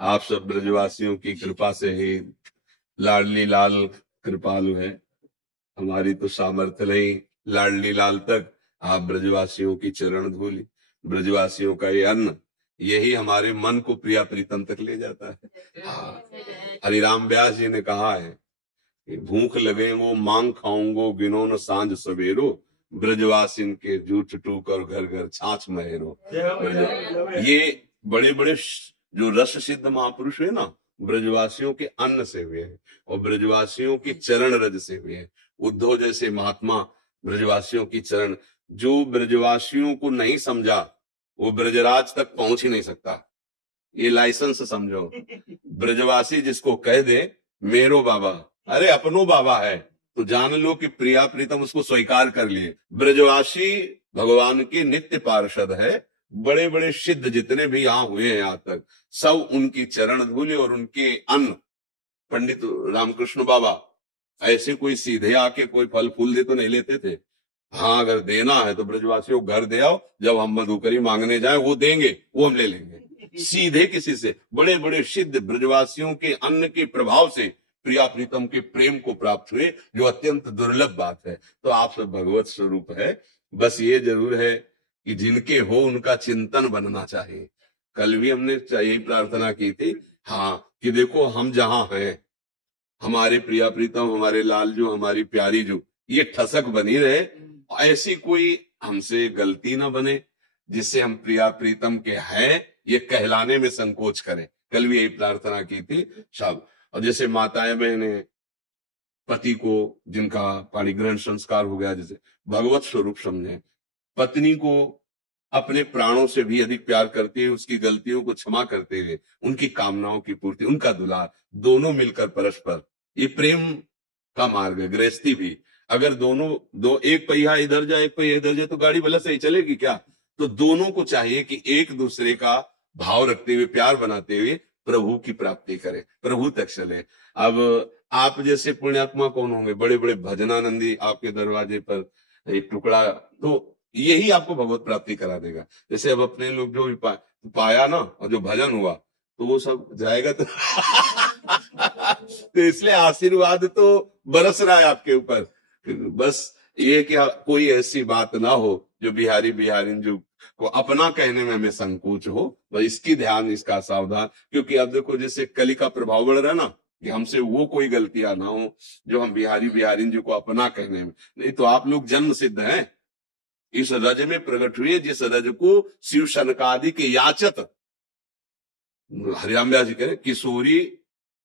आप सब ब्रजवासियों की कृपा से ही लाडली लाल कृपालु है। हमारी तो सामर्थ्य नहीं लाडली लाल तक। आप ब्रजवासियों की चरण धूलि, ब्रजवासियों का ये अन्न, यही हमारे मन को प्रिया प्रीतम तक ले जाता है। हाँ, हरिराम व्यास जी ने कहा है कि भूख लगे वो मांग खाऊंगो, गिनो न सांझ सवेरो, ब्रजवासिन के जूठ टूक और घर घर छाछ महेरो। ये बड़े बड़े जो रस सिद्ध महापुरुष है ना, ब्रजवासियों के अन्न से हुए हैं और ब्रजवासियों की चरण रज से हुए हैं। उद्धव जैसे महात्मा ब्रजवासियों की चरण, जो ब्रजवासियों को नहीं समझा वो ब्रजराज तक पहुंच ही नहीं सकता। ये लाइसेंस समझो। ब्रजवासी जिसको कह दे मेरो बाबा, अरे अपनो बाबा है, तो जान लो कि प्रिया प्रीतम उसको स्वीकार कर लिए। ब्रजवासी भगवान के नित्य पार्षद है। बड़े बड़े सिद्ध जितने भी यहाँ हुए हैं आज तक, सब उनकी चरण धूले और उनके अन्न। पंडित रामकृष्ण बाबा ऐसे कोई सीधे आके कोई फल फूल दे तो नहीं लेते थे। हाँ, अगर देना है तो ब्रजवासियों घर दे आओ, जब हम मधुकरी मांगने जाए वो देंगे, वो हम ले लेंगे। सीधे किसी से बड़े बड़े सिद्ध ब्रजवासियों के अन्न के प्रभाव से प्रिया प्रीतम के प्रेम को प्राप्त हुए, जो अत्यंत दुर्लभ बात है। तो आप सब भगवत स्वरूप है। बस ये जरूर है कि जिनके हो उनका चिंतन बनना चाहिए। कल भी हमने यही प्रार्थना की थी, हाँ, कि देखो हम जहां हैं, हमारे प्रिया प्रीतम, हमारे लाल जो, हमारी प्यारी जो, ये ठसक बनी रहे, ऐसी कोई हमसे गलती ना बने जिससे हम प्रिया प्रीतम के हैं ये कहलाने में संकोच करें। कल भी यही प्रार्थना की थी सब। और जैसे माताएं बहनें पति को, जिनका पाणिग्रहण संस्कार हो गया, जैसे भगवत स्वरूप समझे, पत्नी को अपने प्राणों से भी अधिक प्यार करते हुए, उसकी गलतियों को क्षमा करते हुए, उनकी कामनाओं की पूर्ति, उनका दुलार, दोनों मिलकर परस्पर, ये प्रेम का मार्ग है। गृहस्थी भी अगर दो एक पहिया इधर जाए एक पहिया इधर जाए तो गाड़ी भला सही चलेगी क्या? तो दोनों को चाहिए कि एक दूसरे का भाव रखते हुए, प्यार बनाते हुए प्रभु की प्राप्ति करें, प्रभु तक चले। अब आप जैसे पुण्यात्मा कौन होंगे? बड़े बड़े भजनानंदी आपके दरवाजे पर एक टुकड़ा, तो यही आपको भगवत प्राप्ति करा देगा। जैसे अब अपने लोग जो भी पाया ना, और जो भजन हुआ, तो वो सब जाएगा तो तो इसलिए आशीर्वाद तो बरस रहा है आपके ऊपर। बस ये कि कोई ऐसी बात ना हो जो बिहारी बिहारिन जो को अपना कहने में हमें संकोच हो, बस इसकी ध्यान, इसका सावधान। क्योंकि अब देखो जैसे कली का प्रभाव बढ़ रहा है ना, कि हमसे वो कोई गलतियां ना हो जो हम बिहारी बिहारिन जी को अपना कहने में। नहीं तो आप लोग जन्म सिद्ध हैं, इस रज में प्रकट हुए, जिस रज को शिव शनकादि के याचत, हरिराम व्यास जी कह रहे, किशोरी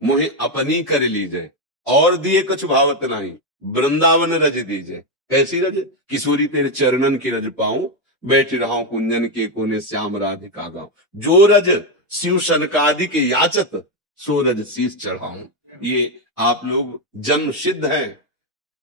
मोहे अपनी कर लीजिए और दिए कुछ भावत नहीं, वृंदावन रज दीजिए। कैसी रज? किशोरी तेरे चरणन की रज पाऊं, बैठ रहा हूं कुंजन के कोने श्याम राधिका गाऊं। जो रज शिव शनकादि के याचत, सो रज शीश चढ़ाऊं। ये आप लोग जन्म सिद्ध हैं।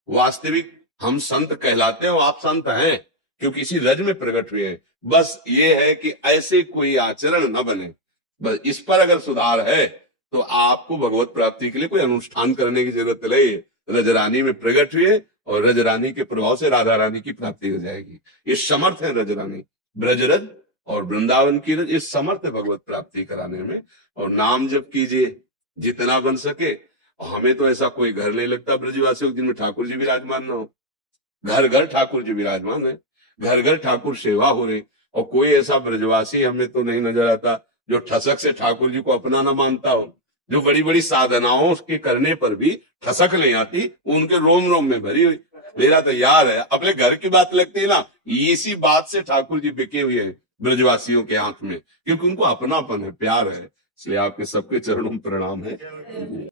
वास्तविक हम संत कहलाते हैं और आप संत हैं क्योंकि इसी रज में प्रकट हुए हैं। बस ये है कि ऐसे कोई आचरण न बने। बस इस पर अगर सुधार है तो आपको भगवत प्राप्ति के लिए कोई अनुष्ठान करने की जरूरत नहीं। रजरानी में प्रकट हुए और रजरानी के प्रभाव से राधा रानी की प्राप्ति हो जाएगी। ये समर्थ है रजरानी, ब्रजरज और वृंदावन की रज, ये समर्थ है भगवत प्राप्ति कराने में। और नाम जप कीजिए जितना बन सके। हमें तो ऐसा कोई घर नहीं लगता ब्रजवासियों के जिनमें ठाकुर जी विराजमान ना हो। घर घर ठाकुर जी विराजमान है, घर घर ठाकुर सेवा हो रही। और कोई ऐसा ब्रजवासी हमें तो नहीं नजर आता जो ठसक से ठाकुर जी को अपना ना मानता हो। जो बड़ी बड़ी साधनाओं के करने पर भी ठसक नहीं आती, वो उनके रोम रोम में भरी हुई। मेरा तो याद है, अपने घर की बात लगती है ना, इसी बात से ठाकुर जी बिके हुए हैं ब्रजवासियों के हाथ में, क्योंकि उनको अपनापन है, प्यार है। इसलिए आपके सबके चरणों में प्रणाम है।